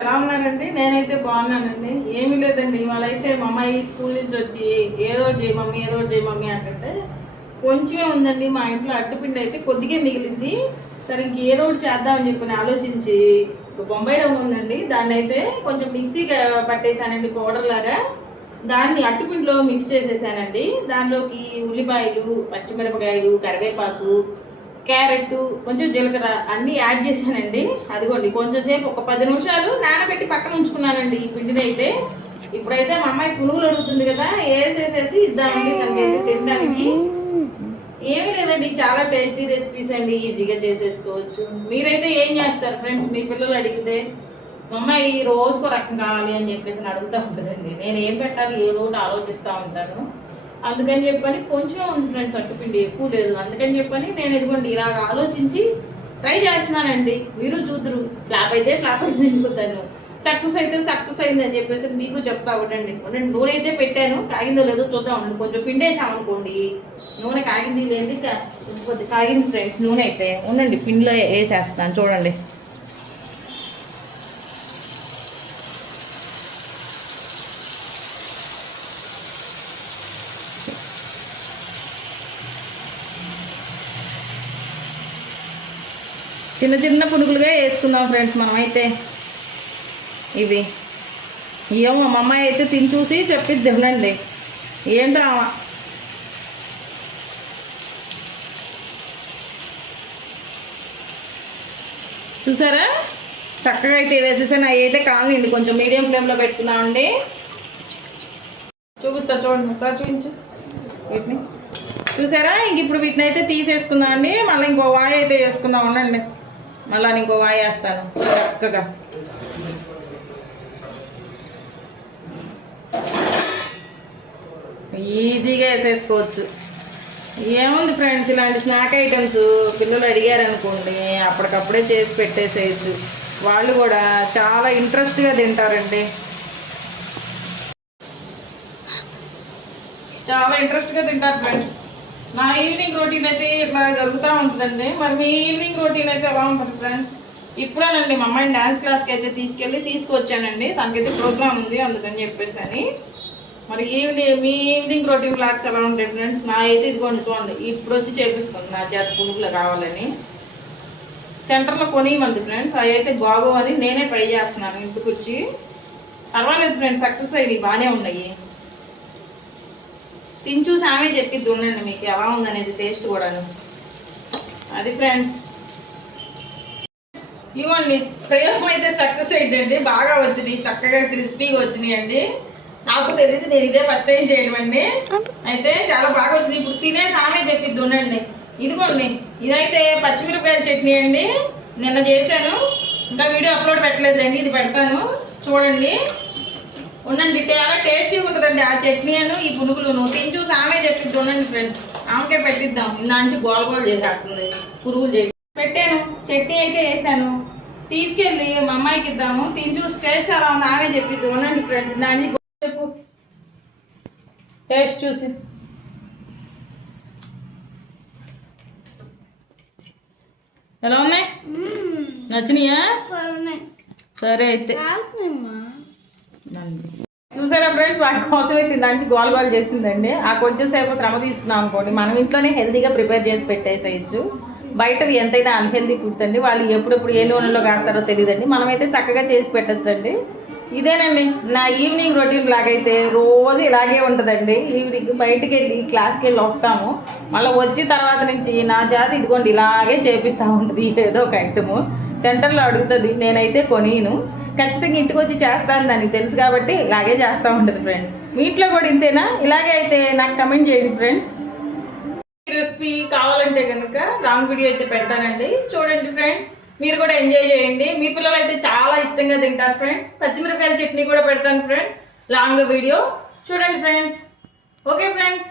ఎలా ఉన్నారండి? నేనైతే బాగున్నానండి. ఏమీ లేదండి, ఇవాళైతే మా అమ్మాయి స్కూల్ నుంచి వచ్చి ఏదో ఒకటి చేయి మమ్మీ, ఏదో ఒకటి చేయి మమ్మీ అంటే కొంచెమే ఉందండి. మా ఇంట్లో అట్టుపిండి అయితే కొద్దిగా మిగిలింది. సరే ఇంక ఏదో ఒకటి చేద్దామని చెప్పని ఆలోచించి బొంబాయి రవ్వ ఉందండి, దాన్ని అయితే కొంచెం మిక్సీగా పట్టేశానండి పౌడర్ లాగా. దాన్ని అట్టుపిండిలో మిక్స్ చేసేసానండి. దానిలోకి ఉల్లిపాయలు, పచ్చిమిరపకాయలు, కరివేపాకు, క్యారెట్, కొంచెం జీలకర్ర అన్నీ యాడ్ చేశానండి. అదిగోండి కొంచెం సేపు ఒక 10 నిమిషాలు నానబెట్టి పక్కన ఉంచుకున్నానండి ఈ పిండిని అయితే. ఇప్పుడైతే మా అమ్మాయి పునుగులు అడుగుతుంది కదా, వేసేసేసి ఇద్దామండి తనకైతే తినడానికి. ఏమీ లేదండి, చాలా టేస్టీ రెసిపీస్ అండి, ఈజీగా చేసేసుకోవచ్చు. మీరైతే ఏం చేస్తారు ఫ్రెండ్స్? మీ పిల్లలు అడిగితే మా అమ్మాయి రోజుకో రకం కావాలి అని చెప్పేసి అడుగుతూ ఉంటుందండి. నేను ఏం పెట్టాలి ఏదో ఒకటి ఆలోచిస్తూ ఉంటాను. అందుకని చెప్పని కొంచెం ఉంది ఫ్రెండ్స్, అట్టుపిండి ఎక్కువ లేదు. అందుకని చెప్పని నేను ఇదిగోండి ఇలాగ ఆలోచించి ట్రై చేస్తున్నానండి. మీరు చూద్దరు, ఫ్లాప్ అయితే ఫ్లాప్ అయింది వెళ్ళిపోతాను, సక్సెస్ అయితే సక్సెస్ అయింది అని చెప్పేసి మీకు చెప్తా ఉండండి. నూనె అయితే పెట్టాను, కాగిందో లేదో చూద్దాం ఉండండి. కొంచెం పిండి వేసామనుకోండి, నూనె కాగింది లేదు కాగింది ఫ్రెండ్స్. నూనె అయితే ఉండండి, పిండిలో వేసేస్తాను చూడండి. చిన్న చిన్న పునుగులుగా వేసుకుందాం ఫ్రెండ్స్ మనమైతే. ఇవి ఏమో మా అమ్మాయి అయితే తిని చూసి చెప్పిద్ది వినండి. ఏంటో చూసారా, చక్కగా అయితే వేసేసాను. అవి అయితే కావాలండి, కొంచెం మీడియం ఫ్లేమ్లో పెట్టుకున్నామండి. చూపిస్తా చూడండి, సార్ చూపించు వీటిని. చూసారా, ఇంక ఇప్పుడు వీటిని అయితే తీసేసుకుందామండి. మళ్ళీ ఇంకో వాయి అయితే వేసుకుందాం ఉండండి. మళ్ళీ ఇంకో వాయి వేస్తాను చక్కగా. ఈజీగా వేసేసుకోవచ్చు. ఏముంది ఫ్రెండ్స్, ఇలాంటి స్నాక్ ఐటమ్స్ పిల్లలు అడిగారనుకోండి అప్పటికప్పుడే చేసి పెట్టేసేయచ్చు. వాళ్ళు కూడా చాలా ఇంట్రెస్ట్గా తింటారండి, చాలా ఇంట్రెస్ట్గా తింటారు ఫ్రెండ్స్. నా ఈవినింగ్ రొటీన్ అయితే ఇట్లా జరుగుతూ ఉంటుందండి. మరి మీ ఈవినింగ్ రొటీన్ అయితే ఎలా ఉంటుంది ఫ్రెండ్స్? ఇప్పుడేనండి మా అమ్మాయిని డ్యాన్స్ క్లాస్కి అయితే తీసుకొచ్చానండి. తనకైతే ప్రోగ్రామ్ ఉంది అందుకని చెప్పేసి అని. మరి మీ ఈవినింగ్ రొటీన్ క్లాస్ ఎలా ఉంటాయి ఫ్రెండ్స్? నా అయితే ఇదిగోండి చూడండి, ఇప్పుడు వచ్చి చేపిస్తుంది నా చేత పునుగులు కావాలని. సెంటర్లో కొనియమంది ఫ్రెండ్స్, అవి అయితే బాగోవని నేనే ట్రై చేస్తున్నాను ఇంటికి వచ్చి. పర్వాలేదు ఫ్రెండ్స్, సక్సెస్ అయ్యి బాగానే ఉన్నాయి. తిని చూసి ఆమె చెప్పిద్ది ఉండండి మీకు ఎలా ఉందనేది టేస్ట్ కూడాను. అది ఫ్రెండ్స్, ఇవ్వండి ప్రయోగం అయితే సక్సెస్ అయ్యండి. బాగా వచ్చినాయి, చక్కగా క్రిస్పీగా వచ్చినాయి అండి. నాకు తెలియదు, నేను ఇదే ఫస్ట్ టైం చేయడం అండి. అయితే చాలా బాగా వచ్చినాయి. ఇప్పుడు తినేసి ఆమె చెప్పిద్ది ఉండండి. ఇదిగోండి, ఇదైతే పచ్చిమిరపకాయల చట్నీ అండి. నిన్న చేశాను, ఇంకా వీడియో అప్లోడ్ పెట్టలేదండి. ఇది పెడతాను చూడండి ఉండండి. చాలా టేస్టీగా ఉంటుందండి ఆ చట్నీ అను ఈ పునుగులు. తిని చూసి ఆమె చెప్పిద్ది ఉండండి ఫ్రెండ్స్. ఆమెకే పెట్టిద్దాం, ఇందాంచి గోల చేసేస్తుంది పురుగులు చేసి. పెట్టాను, చట్నీ అయితే వేసాను, తీసుకెళ్ళి మా అమ్మాయికి ఇద్దాము. తిని చూసి టేస్ట్ ఎలా ఉంది ఆమె చెప్పిద్ది ఉండండి ఫ్రెండ్స్. దాన్ని చెప్పు టేస్ట్ చూసి. ఎలా ఉన్నాయి? నచ్చినాయా? సరే అయితే చూసారా ఫ్రెండ్స్, వాటి కోసం అయితే దానికి గోల్ చేసిందండి. ఆ కొంచెం సేపు శ్రమ తీసుకున్నాం అనుకోండి, మనం ఇంట్లోనే హెల్తీగా ప్రిపేర్ చేసి పెట్టేసేయచ్చు. బయటవి ఎంతైనా అన్హెల్తీ ఫుడ్స్ అండి, వాళ్ళు ఎప్పుడెప్పుడు ఏ నూనెలో కాస్తారో తెలియదండి. మనమైతే చక్కగా చేసి పెట్టచ్చండి. ఇదేనండి నా ఈవినింగ్ రొటీన్ లాగైతే రోజు ఇలాగే ఉంటుందండి. ఈవినింగ్ బయటికి వెళ్ళి క్లాస్కి వెళ్ళి వస్తాము, మళ్ళీ వచ్చిన తర్వాత నుంచి నా చేత ఇదిగోండి ఇలాగే చేపిస్తూ ఉంటుంది ఏదో ఒక ఐటము. సెంటర్లో అడుగుతుంది, నేనైతే కొనిను, ఖచ్చితంగా ఇంటికి వచ్చి చేస్తాను దానికి తెలుసు కాబట్టి ఇలాగే చేస్తూ ఉంటుంది ఫ్రెండ్స్. మీ ఇంట్లో కూడా ఇంతేనా? ఇలాగే అయితే నాకు కమెంట్ చేయండి ఫ్రెండ్స్. రెసిపీ కావాలంటే కనుక లాంగ్ వీడియో అయితే పెడతానండి, చూడండి ఫ్రెండ్స్. మీరు కూడా ఎంజాయ్ చేయండి. మీ పిల్లలు అయితే చాలా ఇష్టంగా తింటారు ఫ్రెండ్స్. పచ్చిమిరపకాయల చట్నీ కూడా పెడతాను ఫ్రెండ్స్, లాంగ్ వీడియో చూడండి ఫ్రెండ్స్. Okay friends.